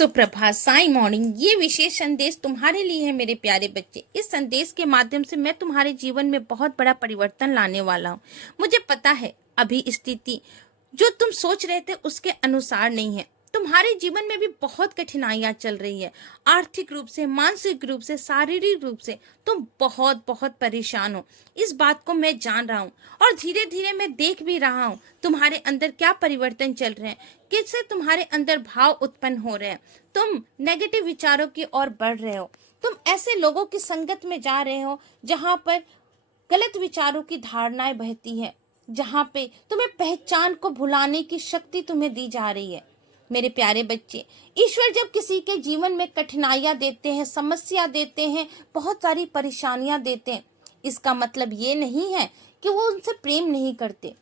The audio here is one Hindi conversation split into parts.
सुप्रभात, साई मॉर्निंग। ये विशेष संदेश तुम्हारे लिए है मेरे प्यारे बच्चे। इस संदेश के माध्यम से मैं तुम्हारे जीवन में बहुत बड़ा परिवर्तन लाने वाला हूँ। मुझे पता है अभी स्थिति जो तुम सोच रहे थे उसके अनुसार नहीं है। तुम्हारे जीवन में भी बहुत कठिनाइयां चल रही है। आर्थिक रूप से, मानसिक रूप से, शारीरिक रूप से तुम बहुत बहुत परेशान हो। इस बात को मैं जान रहा हूँ और धीरे धीरे मैं देख भी रहा हूँ तुम्हारे अंदर क्या परिवर्तन चल रहे हैं, किससे तुम्हारे अंदर भाव उत्पन्न हो रहे हैं। तुम नेगेटिव विचारों की ओर बढ़ रहे हो। तुम ऐसे लोगों की संगत में जा रहे हो जहां पर गलत विचारों की धारणाएं बहती है, जहां पे तुम्हें पहचान को भुलाने की शक्ति तुम्हें दी जा रही है। मेरे प्यारे बच्चे, ईश्वर जब किसी के जीवन में कठिनाइयां देते हैं, समस्या देते हैं, बहुत सारी परेशानियां देते हैं, इसका मतलब ये नहीं है कि वो उनसे प्रेम नहीं करते।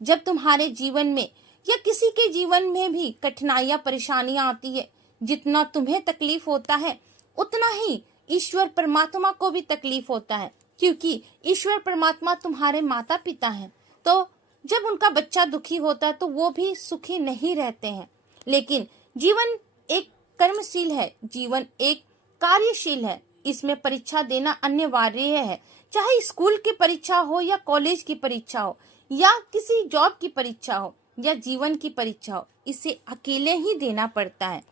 जब तुम्हारे जीवन में या किसी के जीवन में भी कठिनाइयां, परेशानियां आती है, जितना तुम्हें तकलीफ होता है उतना ही ईश्वर परमात्मा को भी तकलीफ होता है, क्योंकि ईश्वर परमात्मा तुम्हारे माता पिता हैं। तो जब उनका बच्चा दुखी होता है तो वो भी सुखी नहीं रहते हैं। लेकिन जीवन एक कर्मशील है, जीवन एक कार्यशील है। इसमें परीक्षा देना अनिवार्य है, चाहे स्कूल की परीक्षा हो या कॉलेज की परीक्षा हो या किसी जॉब की परीक्षा हो या जीवन की परीक्षा हो, इसे अकेले ही देना पड़ता है।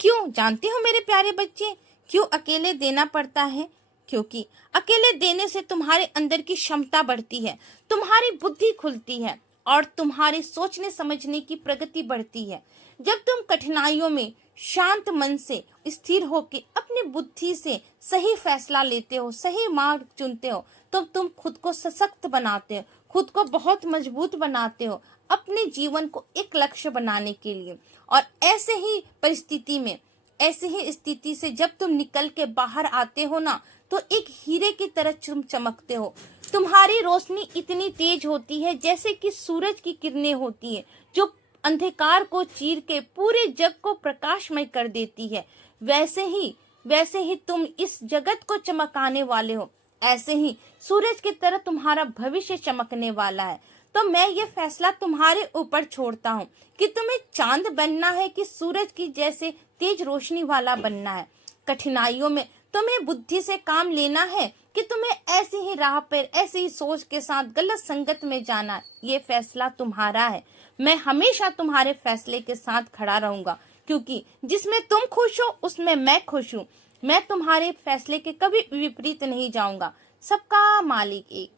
क्यों जानते हो मेरे प्यारे बच्चे, क्यों अकेले देना पड़ता है? क्योंकि अकेले देने से तुम्हारे अंदर की क्षमता बढ़ती है, तुम्हारी बुद्धि खुलती है और तुम्हारे सोचने समझने की प्रगति बढ़ती है। जब तुम कठिनाइयों में शांत मन से स्थिर होकर अपनी बुद्धि से सही फैसला लेते हो, सही मार्ग चुनते हो, तो तुम खुद को सशक्त बनाते हो, खुद को बहुत मजबूत बनाते हो अपने जीवन को एक लक्ष्य बनाने के लिए। और ऐसे ही परिस्थिति में, ऐसे ही स्थिति से जब तुम निकल के बाहर आते हो ना, तो एक हीरे की तरह तुम चमकते हो। तुम्हारी रोशनी इतनी तेज होती है जैसे कि सूरज की किरणें होती है, जो अंधकार को चीर के पूरे जग को प्रकाशमय कर देती है। वैसे ही तुम इस जगत को चमकाने वाले हो। ऐसे ही सूरज की तरह तुम्हारा भविष्य चमकने वाला है। तो मैं ये फैसला तुम्हारे ऊपर छोड़ता हूँ कि तुम्हें चांद बनना है कि सूरज की जैसे तेज रोशनी वाला बनना है। कठिनाइयों में तुम्हें बुद्धि से काम लेना है कि तुम्हें ऐसी ही राह पर, ऐसी ही सोच के साथ गलत संगत में जाना, ये फैसला तुम्हारा है। मैं हमेशा तुम्हारे फैसले के साथ खड़ा रहूंगा, क्योंकि जिसमें तुम खुश हो उसमें मैं खुश हूँ। मैं तुम्हारे फैसले के कभी विपरीत नहीं जाऊंगा। सबका मालिक एक।